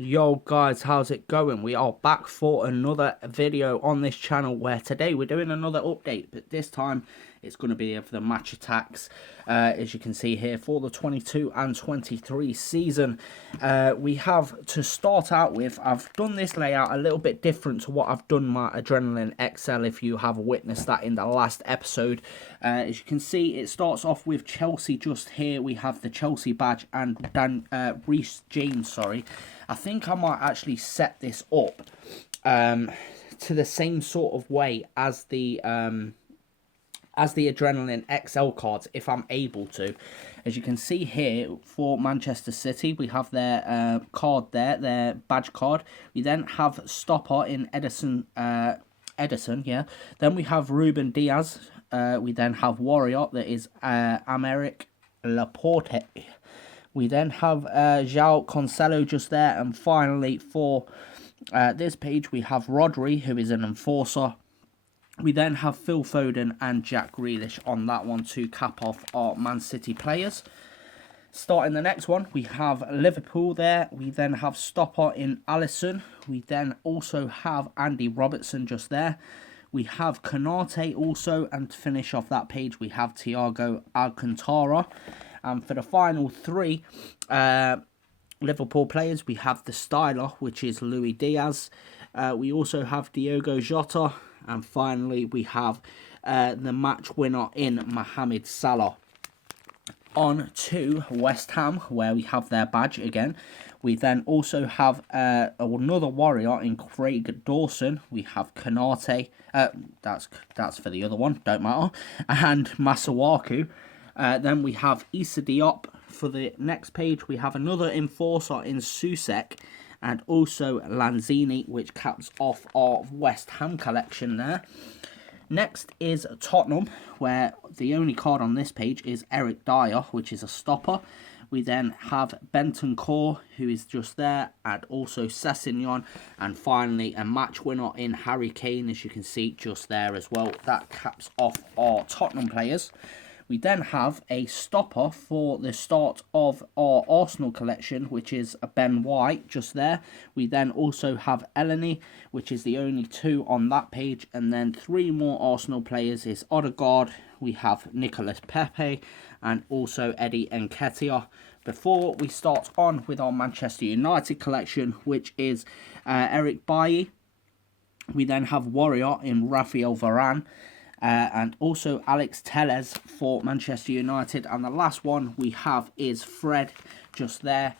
Yo guys, how's it going? We are back for another video on this channel where today we're doing another update, but this time it's going to be of the match attacks, as you can see here, for the 22 and 23 season. We have, to start out with, I've done this layout a little bit different to what I've done my Adrenaline XL, if you have witnessed that in the last episode. As you can see, it starts off with Chelsea just here. We have the Chelsea badge and Reece James, sorry. I think I might actually set this up to the same sort of way as the Adrenaline XL cards, if I'm able to. As you can see here, for Manchester City, we have their card there, their badge card. We then have Stopper in Edison, yeah. Then we have Ruben Diaz. We then have Warrior, that is Aymeric Laporte. We then have João Cancelo just there. And finally, for this page, we have Rodri, who is an enforcer. We then have Phil Foden and Jack Grealish on that one to cap off our Man City players. Starting the next one, we have Liverpool there. We then have Stopper in Alisson. We then also have Andy Robertson just there. We have Konate also, and to finish off that page, we have Thiago Alcantara. And for the final three Liverpool players, we have the styler, which is Luis Diaz. We also have Diogo Jota. And finally, we have the match winner in Mohamed Salah. On to West Ham, where we have their badge again. We then also have another warrior in Craig Dawson. We have Konate. That's for the other one, don't matter. And Masuaku. Then we have Issa Diop. For the next page, we have another enforcer in Susek. And also Lanzini, which caps off our West Ham collection there. Next is Tottenham, where the only card on this page is Eric Dyer, which is a stopper. We then have Bentancur, who is just there, and also Sessegnon. And finally, a match winner in Harry Kane, as you can see, just there as well. That caps off our Tottenham players. We then have a stopper for the start of our Arsenal collection, which is a Ben White, just there. We then also have Elneny, which is the only two on that page. And then three more Arsenal players is Odegaard. We have Nicolas Pepe and also Eddie Nketiah. Before we start on with our Manchester United collection, which is Eric Bailly. We then have Warrior in Rafael Varane. And also Alex Telles for Manchester United. And the last one we have is Fred, just there.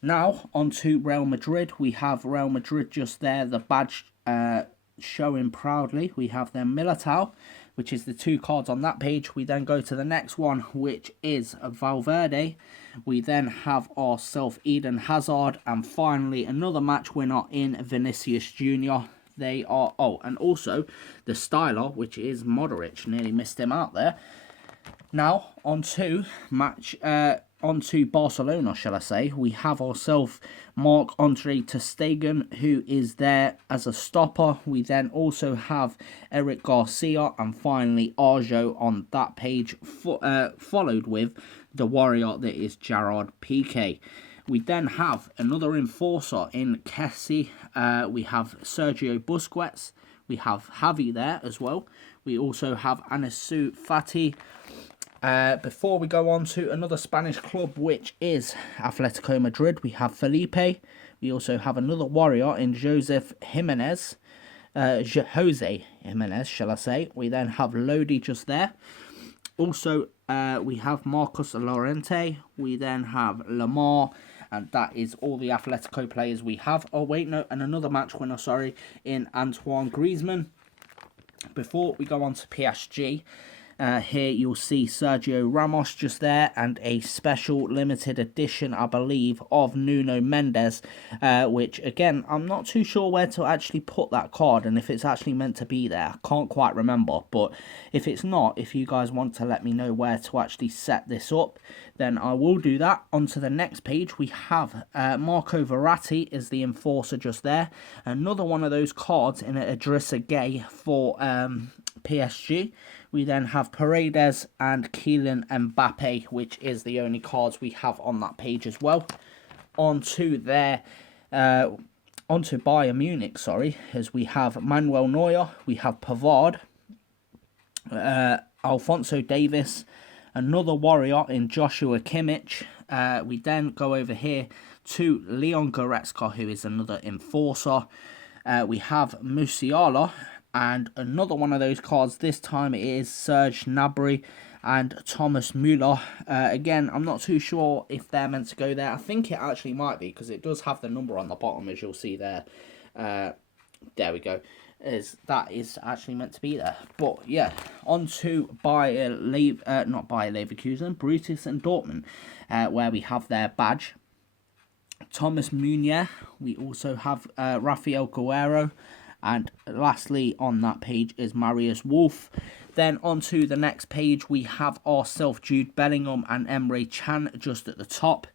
Now, on to Real Madrid. We have Real Madrid just there, the badge showing proudly. We have their Militao, which is the two cards on that page. We then go to the next one, which is Valverde. We then have ourselves Eden Hazard. And finally, another match winner in Vinicius Jr., They are, oh, and also the styler, which is Modric. Nearly missed him out there. Now, on to Barcelona, shall I say. We have ourselves Marc-Andre ter Stegen, who is there as a stopper. We then also have Eric Garcia, and finally Arjo on that page, followed with the warrior that is Gerard Piqué. We then have another enforcer in Kessie. We have Sergio Busquets. We have Javi there as well. We also have Ansu Fati. Before we go on to another Spanish club, which is Atletico Madrid, we have Felipe. We also have another warrior in Jose Jimenez, shall I say. We then have Lodi just there. Also, we have Marcos Llorente. We then have Lamar. And that is all the Atletico players we have. Oh, wait, no, and another match winner, sorry, in Antoine Griezmann. Before we go on to PSG, here you'll see Sergio Ramos just there, and a special limited edition, I believe, of Nuno Mendes, which, again, I'm not too sure where to actually put that card, and if it's actually meant to be there. I can't quite remember, but if it's not, if you guys want to let me know where to actually set this up, then I will do that. On to the next page, we have Marco Verratti as the enforcer just there. Another one of those cards in Idrissa Gueye for PSG. We then have Paredes and Kylian Mbappe, which is the only cards we have on that page as well. On to their Onto Bayern Munich, sorry, as we have Manuel Neuer, we have Pavard, Alphonso Davies, another warrior in Joshua Kimmich. We then go over here to Leon Goretzka, who is another enforcer. We have Musiala, and another one of those cards, this time it is Serge Gnabry and Thomas Müller. Again, I'm not too sure if they're meant to go there. I think it actually might be, because it does have the number on the bottom, as you'll see there. There we go. That is actually meant to be there. But yeah, on to not Bayer Leverkusen, Brutus and Dortmund, where we have their badge. Thomas Meunier, we also have Rafael Guerrero, and lastly on that page is Marius Wolf. Then on to the next page, we have ourselves Jude Bellingham and Emre Can just at the top.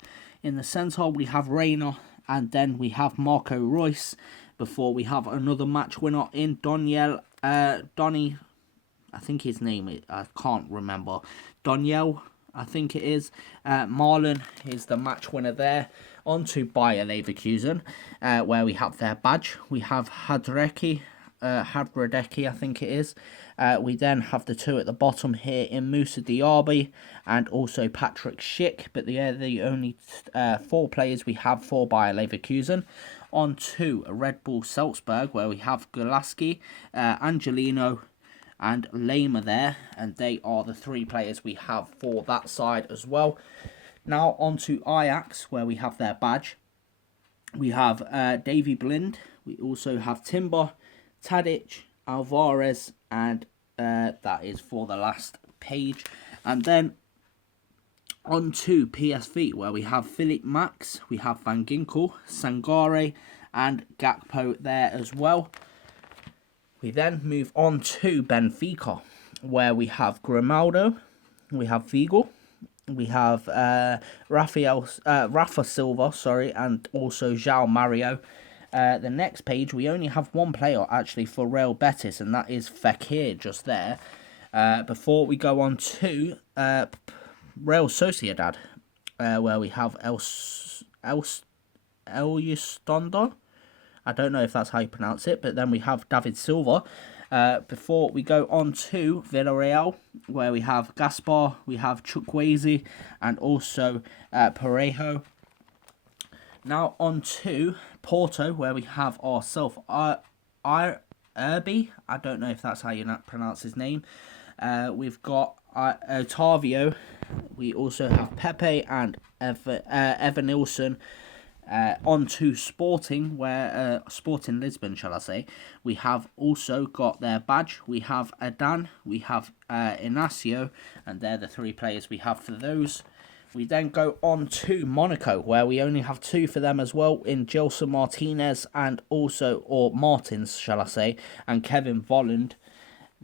In the centre, we have Reina, and then we have Marco Reus, before we have another match winner in Donny, I think his name, I can't remember, Doniel, I think it is. Marlon is the match winner there. On to Bayer Leverkusen, where we have their badge. We have Hadradecki, I think it is. We then have the two at the bottom here in Moussa Diaby and also Patrick Schick, but they're the only 4 players we have for Bayer Leverkusen. On to Red Bull Salzburg, where we have Gulaski, Angelino and Lema there, and they are the 3 players we have for that side as well. Now on to Ajax, where we have their badge. We have Davy Blind, we also have Timber, Tadic, Alvarez, and that is for the last page. And then on to PSV, where we have Philip Max, we have Van Ginkel, Sangare, and Gakpo there as well. We then move on to Benfica, where we have Grimaldo, we have Figo, we have Rafa Silva, and also João Mario. The next page, we only have 1 player actually for Real Betis, and that is Fekir just there. Before we go on to Real Sociedad, where we have El Yustondo. I don't know if that's how you pronounce it, but then we have David Silva. Before we go on to Villarreal, where we have Gaspar, we have Chukwueze, and also Parejo. Now on to Porto, where we have ourselves Irby. I don't know if that's how you pronounce his name. We've got Otavio. We also have Pepe and Evan Nilsson. On to Sporting, where Sporting Lisbon, shall I say. We have also got their badge. We have Adan, we have Inacio, and they're the 3 players we have for those. We then go on to Monaco, where we only have 2 for them as well, in Gelson Martinez and also, or Martins, shall I say, and Kevin Volland.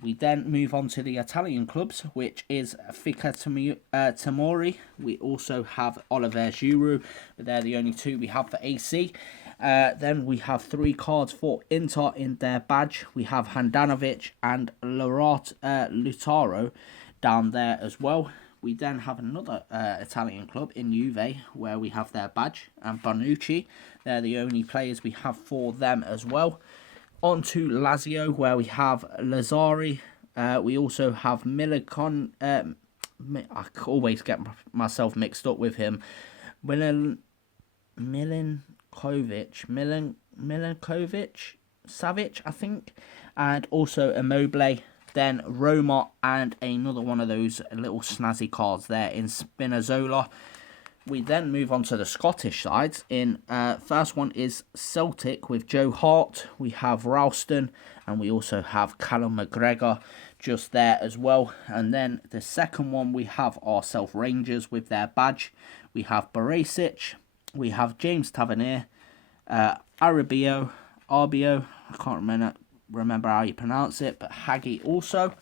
We then move on to the Italian clubs, which is Fika Tamori. We also have Oliver Giroud, but they're the only 2 we have for AC. Then we have 3 cards for Inter in their badge. We have Handanovic and Lautaro down there as well. We then have another Italian club in Juve, where we have their badge, and Bonucci. They're the only players we have for them as well. On to Lazio, where we have Lazzari. We also have Milikon. I always get myself mixed up with him. Milinkovic Savic, I think. And also Immobile. Then Roma, and another one of those little snazzy cards there in Spinazzola. We then move on to the Scottish sides. First one is Celtic with Joe Hart. We have Ralston, and we also have Callum McGregor just there as well. And then the second one, we have ourselves Rangers with their badge. We have Barisic, we have James Tavernier, Arbio, I can't remember how you pronounce it, but Haggy also.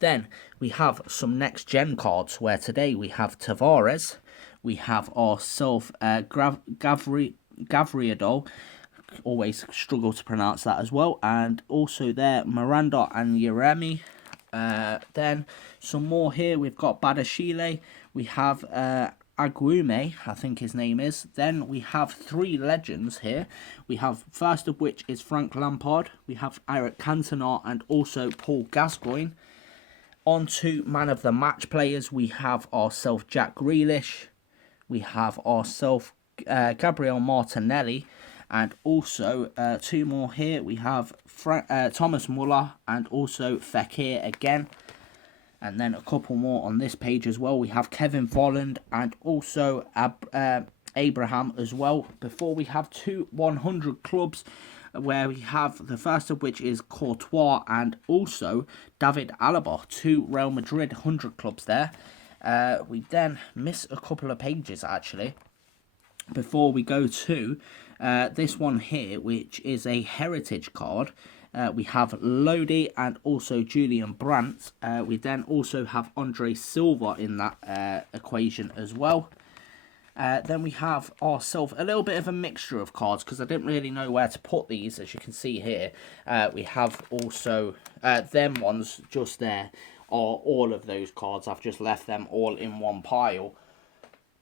Then we have some next-gen cards, where today we have Tavares, we have ourselves Gavriadol, always struggle to pronounce that as well, and also there Miranda and Yeremi. Then some more here, we've got Badashile, we have Aguirre, I think his name is. Then we have 3 legends here. We have, first of which is Frank Lampard. We have Eric Cantona and also Paul Gascoigne. On to man of the match players, we have ourselves Jack Grealish. We have ourselves Gabriel Martinelli. And also 2 more here. We have Thomas Muller and also Fekir again. And then a couple more on this page as well. We have Kevin Volland and also Abraham as well. Before we have 2 100 clubs, where we have the first of which is Courtois and also David Alaba. 2 Real Madrid 100 clubs there. We then miss a couple of pages actually before we go to this one here, which is a heritage card. We have Lodi and also Julian Brandt. We then also have Andre Silva in that equation as well. Then we have ourselves a little bit of a mixture of cards because I didn't really know where to put these. As you can see here, we have also them ones just there are all of those cards. I've just left them all in one pile.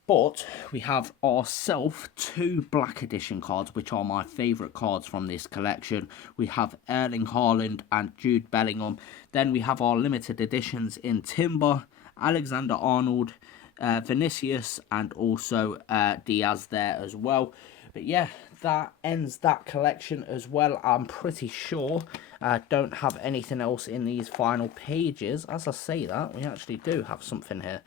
But we have ourselves 2 Black Edition cards, which are my favourite cards from this collection. We have Erling Haaland and Jude Bellingham. Then we have our limited editions in Timber, Alexander-Arnold, Vinicius, and also Diaz there as well. But yeah, that ends that collection as well. I'm pretty sure I don't have anything else in these final pages. As I say that, we actually do have something here.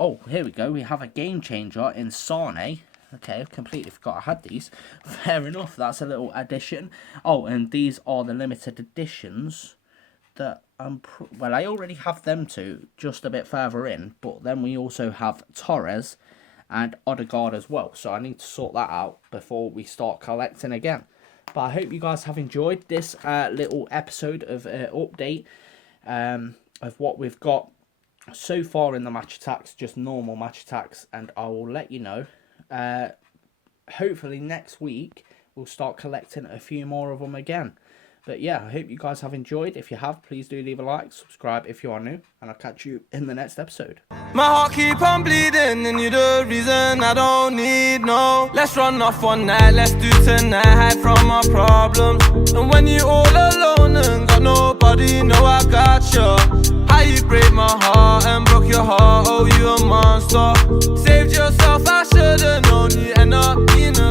Oh, here we go. We have a game changer in Sane. Okay, I completely forgot I had these. Fair enough. That's a little addition. Oh, and these are the limited editions that well, I already have them 2 just a bit further in. But then we also have Torres and Odegaard as well. So I need to sort that out before we start collecting again. But I hope you guys have enjoyed this little episode of update of what we've got so far in the match attacks, just normal match attacks, and I will let you know. Hopefully next week we'll start collecting a few more of them again. But yeah, I hope you guys have enjoyed. If you have, please do leave a like, subscribe if you are new, and I'll catch you in the next episode. My heart keep on bleeding, and you're the reason I don't need no. Let's run off one night, let's do tonight, hide from our problems. And when you're all alone and got nobody, know I got you. How you break my heart and broke your heart, oh you a monster. Saved yourself, I should've known you end up being a